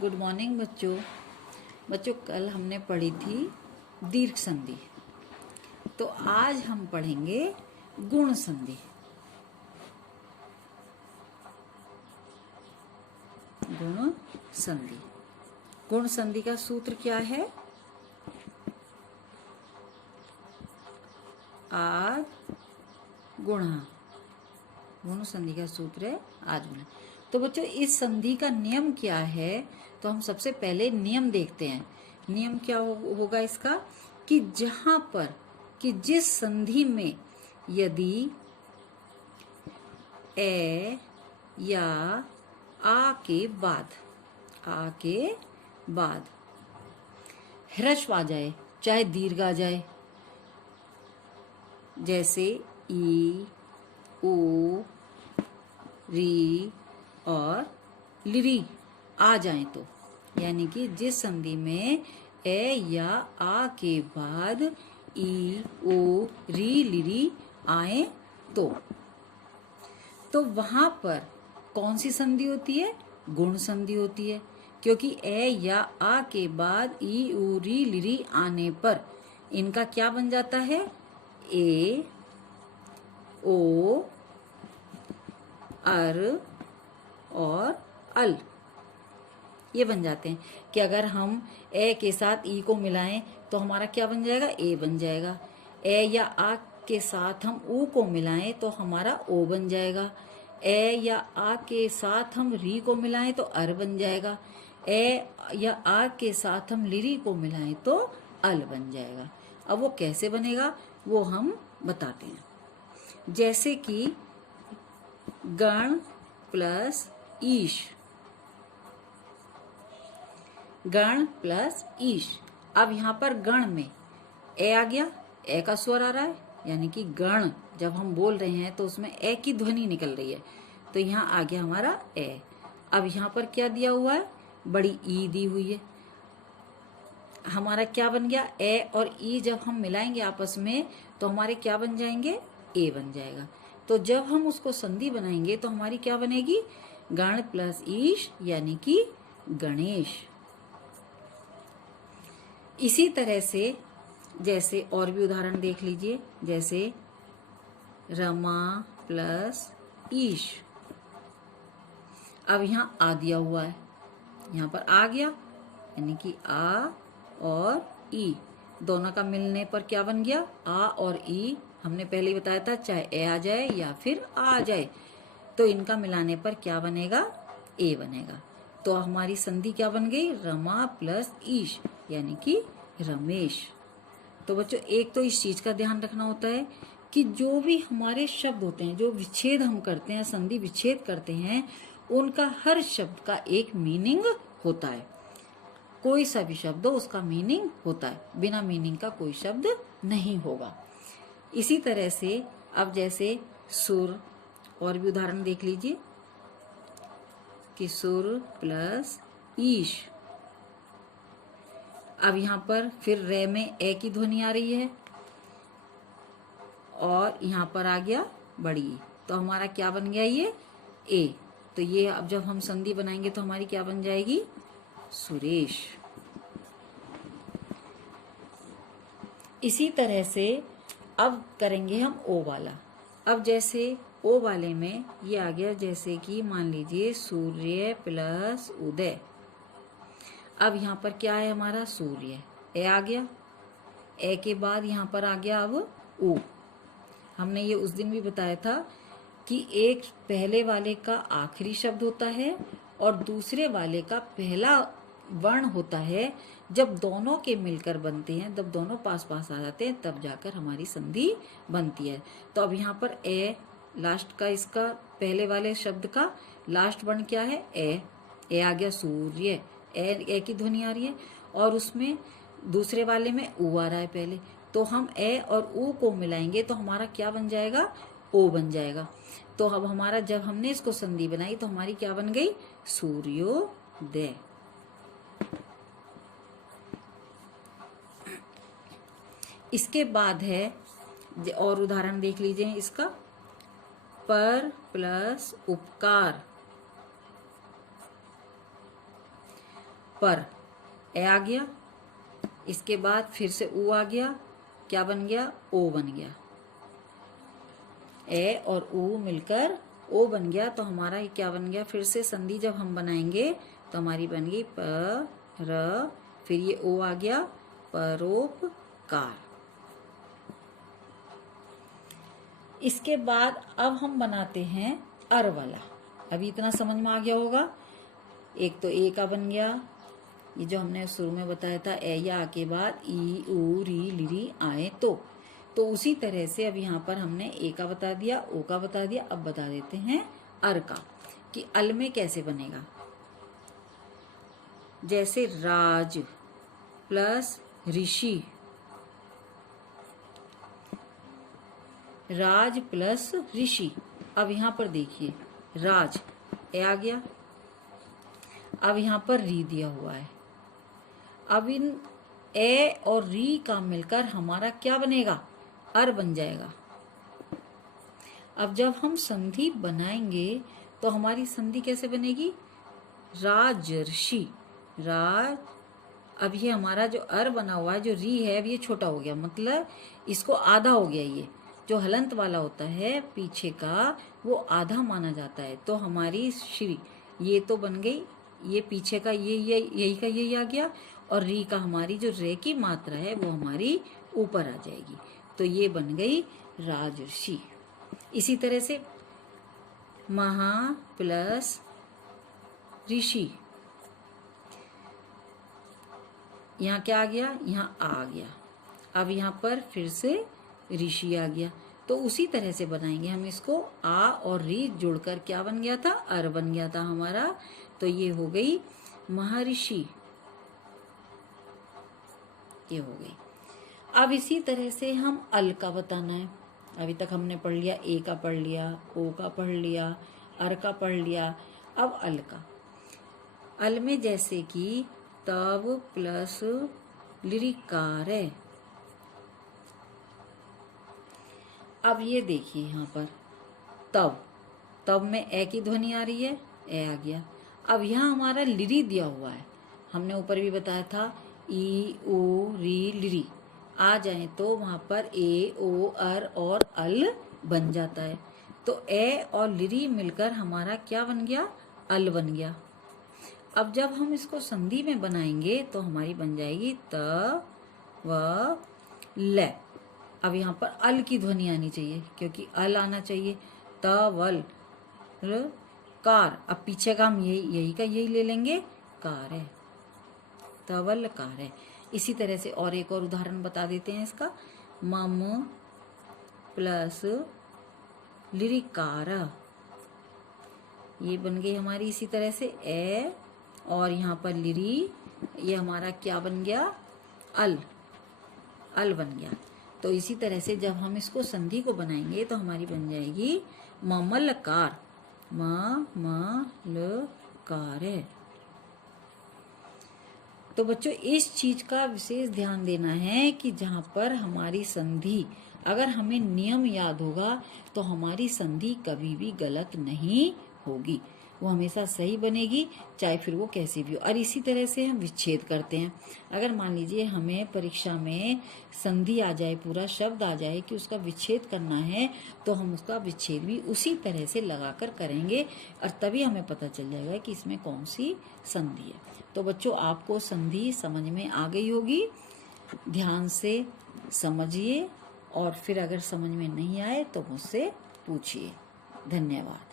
Good morning बच्चों। कल हमने पढ़ी थी दीर्घ संधि, तो आज हम पढ़ेंगे गुण संधि। गुण संधि। गुण संधि का सूत्र क्या है? आद गुणा। गुण संधि का सूत्र है आद गुणा। तो बच्चों इस संधि का नियम क्या है? तो हम सबसे पहले नियम देखते हैं। नियम क्या होगा इसका कि जहां पर कि जिस संधि में यदि ए या आ के बाद ह्रस्व आ जाए, चाहे दीर्घ आ जाए, जैसे ई, ओ, री और लिरी आ जाएं, तो यानी कि जिस संधि में ए या आ के बाद ई, ओ, री, लिरी आए तो वहां पर कौन सी संधि होती है? गुण संधि होती है, क्योंकि ए या आ के बाद ई, उ, री, लिरी आने पर इनका क्या बन जाता है? ए, ओ, अर और अल, ये बन जाते हैं। कि अगर हम ए के साथ ई को मिलाएं तो हमारा क्या बन जाएगा? ए बन जाएगा। ए या आ के साथ हम ऊ को मिलाएं तो हमारा ओ बन जाएगा। ए या आ के साथ हम री को मिलाएं तो अर बन जाएगा। ए या आ के साथ हम लिरी को मिलाएं तो अल बन जाएगा। अब वो कैसे बनेगा वो हम बताते हैं। जैसे कि गण प्लस ईश, गण प्लस ईश। अब यहाँ पर गण में ए आ गया, ए का स्वर आ रहा है, यानी कि गण जब हम बोल रहे हैं तो उसमें ए की ध्वनि निकल रही है, तो यहाँ आ गया हमारा ए। अब यहाँ पर क्या दिया हुआ है? बड़ी ई दी हुई है। हमारा क्या बन गया? ए और ई जब हम मिलाएंगे आपस में तो हमारे क्या बन जाएंगे? ए बन जाएगा। तो जब हम उसको संधि बनाएंगे तो हमारी क्या बनेगी? गण प्लस ईश, यानी कि गणेश। इसी तरह से जैसे और भी उदाहरण देख लीजिए, जैसे रमा प्लस ईश। अब यहाँ आ दिया हुआ है, यहाँ पर आ गया, यानी कि आ और ई दोनों का मिलने पर क्या बन गया? आ और ई। हमने पहले ही बताया था चाहे ए आ जाए या फिर आ जाए तो इनका मिलाने पर क्या बनेगा? ए बनेगा। तो हमारी संधि क्या बन गई? रमा प्लस ईश, यानी कि रमेश। तो बच्चों एक तो इस चीज का ध्यान रखना होता है कि जो भी हमारे शब्द होते हैं, जो विच्छेद हम करते हैं, संधि विच्छेद करते हैं, उनका हर शब्द का एक मीनिंग होता है। कोई सा भी शब्द हो उसका मीनिंग होता है, बिना मीनिंग का कोई शब्द नहीं होगा। इसी तरह से अब जैसे सुर, और भी उदाहरण देख लीजिए कि सुर प्लस ईश। अब यहाँ पर फिर रे में ए की ध्वनि आ रही है और यहाँ पर आ गया बड़ी, तो हमारा क्या बन गया? ये ए। तो ये अब जब हम संधि बनाएंगे तो हमारी क्या बन जाएगी? सुरेश। इसी तरह से अब करेंगे हम ओ वाला। अब जैसे ओ वाले में ये आ गया, जैसे कि मान लीजिए सूर्य प्लस उदय। अब यहाँ पर क्या है हमारा? सूर्य, ए आ गया, ए के बाद यहाँ पर आ गया अब ओ। हमने ये उस दिन भी बताया था कि एक पहले वाले का आखिरी शब्द होता है और दूसरे वाले का पहला वर्ण होता है। जब दोनों के मिलकर बनते हैं, जब दोनों पास पास आ जाते हैं, तब जाकर हमारी संधि बनती है। तो अब यहाँ पर ए लास्ट का, इसका पहले वाले शब्द का लास्ट वर्ण क्या है? ए आ गया सूर्य, ए की ध्वनि आ रही है, और उसमें दूसरे वाले में ऊ आ रहा है पहले, तो हम ए और ऊ को मिलाएंगे तो हमारा क्या बन जाएगा? ओ बन जाएगा। तो अब हमारा जब हमने इसको संधि बनाई तो हमारी क्या बन गई? सूर्योदय। इसके बाद है और उदाहरण देख लीजिए इसका, पर प्लस उपकार। पर, ए आ गया, इसके बाद फिर से ऊ आ गया, क्या बन गया, ओ बन गया, ए और ऊ मिलकर ओ बन गया। तो हमारा ये क्या बन गया, फिर से संधि जब हम बनाएंगे तो हमारी बन गई प र, फिर ये ओ आ गया, परोपकार। इसके बाद अब हम बनाते हैं अर वाला। अभी इतना समझ में आ गया होगा। एक तो ए का बन गया, ये जो हमने शुरू में बताया था, ए या आ के बाद ई ऊ री लिरी आए तो उसी तरह से अब यहाँ पर हमने ए का बता दिया, ओ का बता दिया। अब बता देते हैं अर का, कि अल में कैसे बनेगा। जैसे राज प्लस ऋषि, राज प्लस ऋषि। अब यहाँ पर देखिए, राज ए आ गया, अब यहाँ पर री दिया हुआ है। अब इन ए और री का मिलकर हमारा क्या बनेगा, अर बन जाएगा। अब जब हम संधि बनाएंगे तो हमारी संधि कैसे बनेगी, राजर्षि, राज। अब ये हमारा जो अर बना हुआ है, जो री है, अब ये छोटा हो गया, मतलब इसको आधा हो गया। ये जो हलंत वाला होता है पीछे का, वो आधा माना जाता है। तो हमारी श्री ये तो बन गई, ये पीछे का ये यही का यही आ गया, और री का हमारी जो रे की मात्रा है वो हमारी ऊपर आ जाएगी। तो ये बन गई राजर्षि। इसी तरह से महा प्लस ऋषि, यहाँ क्या आ गया, यहाँ आ गया। अब यहाँ पर फिर से ऋषि आ गया। तो उसी तरह से बनाएंगे हम इसको। आ और री जुड़कर क्या बन गया था, अर बन गया था हमारा। तो ये हो गई महर्षि, ये हो गई। अब इसी तरह से हम अल का बताना है। अभी तक हमने पढ़ लिया, ए का पढ़ लिया, ओ का पढ़ लिया, अर का पढ़ लिया। अब अल का, अल में जैसे कि तब प्लस लिरिकार है। अब ये देखिए यहाँ पर तब में ए की ध्वनि आ रही है, ए आ गया। अब यहाँ हमारा लिरी दिया हुआ है, हमने ऊपर भी बताया था, ई ओ री लिरी आ जाए तो वहां पर ए ओ अर और अल बन जाता है। तो ए और लिरी मिलकर हमारा क्या बन गया, अल बन गया। अब जब हम इसको संधि में बनाएंगे तो हमारी बन जाएगी त व ल। अब यहाँ पर अल की ध्वनि आनी चाहिए, क्योंकि अल आना चाहिए। तवल कार। अब पीछे का हम यही का यही ले लेंगे, कार है, तवल कार है। इसी तरह से और एक और उदाहरण बता देते हैं इसका। मम प्लस लिरिकार, ये बन गई हमारी इसी तरह से ए, और यहाँ पर लिरी, ये हमारा क्या बन गया, अल, अल बन गया। तो इसी तरह से जब हम इसको संधि को बनाएंगे तो हमारी बन जाएगी ममलकार, ममलकार है। तो बच्चों इस चीज का विशेष ध्यान देना है कि जहाँ पर हमारी संधि, अगर हमें नियम याद होगा तो हमारी संधि कभी भी गलत नहीं होगी, वो हमेशा सही बनेगी, चाहे फिर वो कैसी भी हो। और इसी तरह से हम विच्छेद करते हैं। अगर मान लीजिए हमें परीक्षा में संधि आ जाए, पूरा शब्द आ जाए कि उसका विच्छेद करना है, तो हम उसका विच्छेद भी उसी तरह से लगाकर करेंगे, और तभी हमें पता चल जाएगा कि इसमें कौन सी संधि है। तो बच्चों आपको संधि समझ में आ गई होगी, ध्यान से समझिए, और फिर अगर समझ में नहीं आए तो मुझसे पूछिए। धन्यवाद।